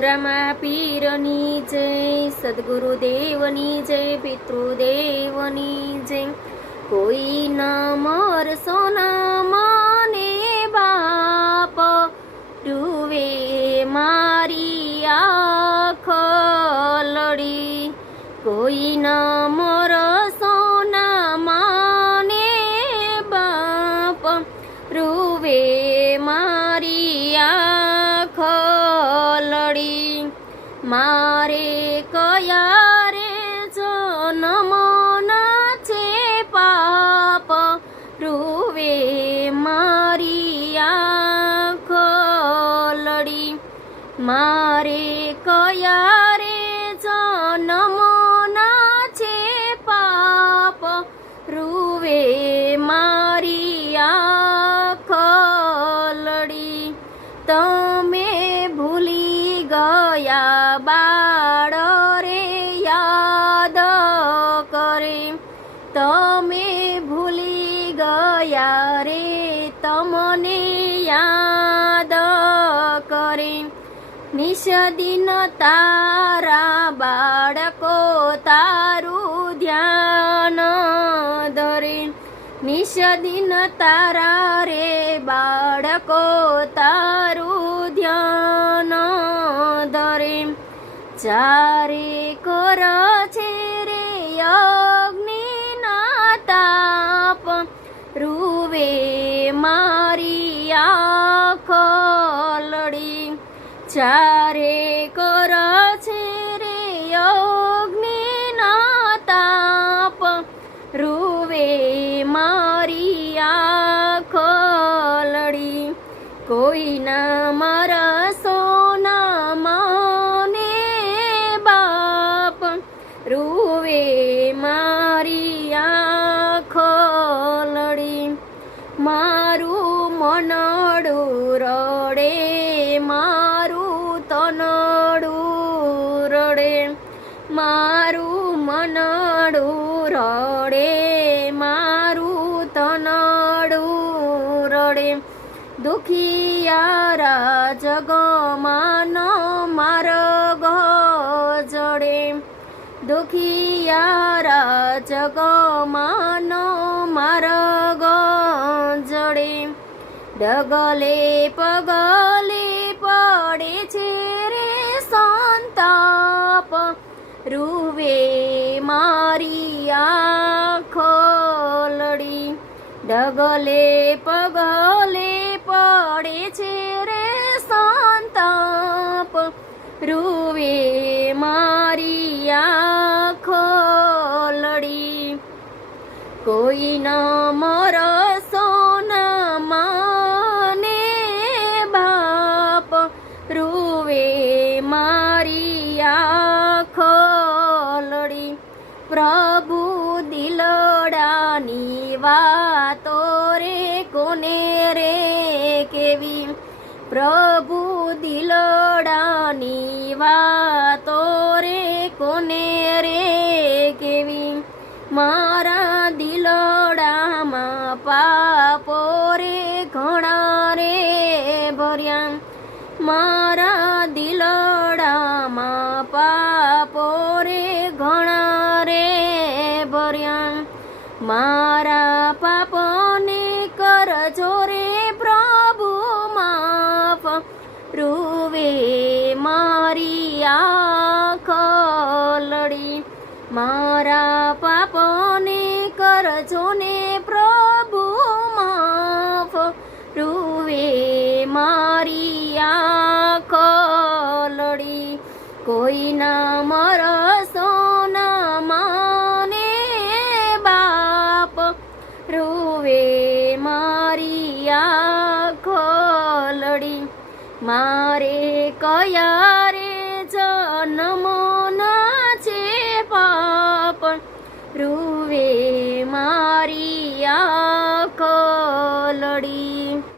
रमा पीरनी जय, सद्गुरुदेवनी जय, पितृदेवनी जय। कोई न मरसो न माने बाप, रुवे मारी आँख लड़ी। कोई न मरसो न माने बाप, रुवे मारी आँख लड़ी। मारे कया रे जन्मो नाचे पाप, रुवे मारी आँख लड़ी। मारे कया रे जन्मो नाचे पाप, रुवे मारी आँख लड़ी। तमे भूली गया बाळ रे याद करे, तमे भूली गया रे तमने याद करे। निश दिन तारा बाळको तारू ध्यान धरे, निश दिन तारा रे बाळको तारू ध्यान धरे। चारे कर छे रे अग्निना ताप, रुवे मारी आँख लड़ी। चारे कर छे रे अग्निना ताप, रुवे मारी आँख लड़ी। कोई न मरसो न माने बाप, रुवे मारी आँख लड़ी। मारू मनडू रडे, मारू तनडू रडे। मारू मनडू रडे, मारू तनडू रडे। दुखियारा जगमान मार्ग जडे, दुखियारा जगमान मार्ग जडे। डगले पगले पड़े छे रे संताप, रुवे मारी आँख लड़ी। डगले पगले पड़े छे रे संताप, रुवे मारी आँख लड़ी। कोई न मरसो न माने बाप, रुवे मारी आँख लड़ी। प्रभु दिलडानी वातो रे कोने रे केवी, प्रभु दिलडा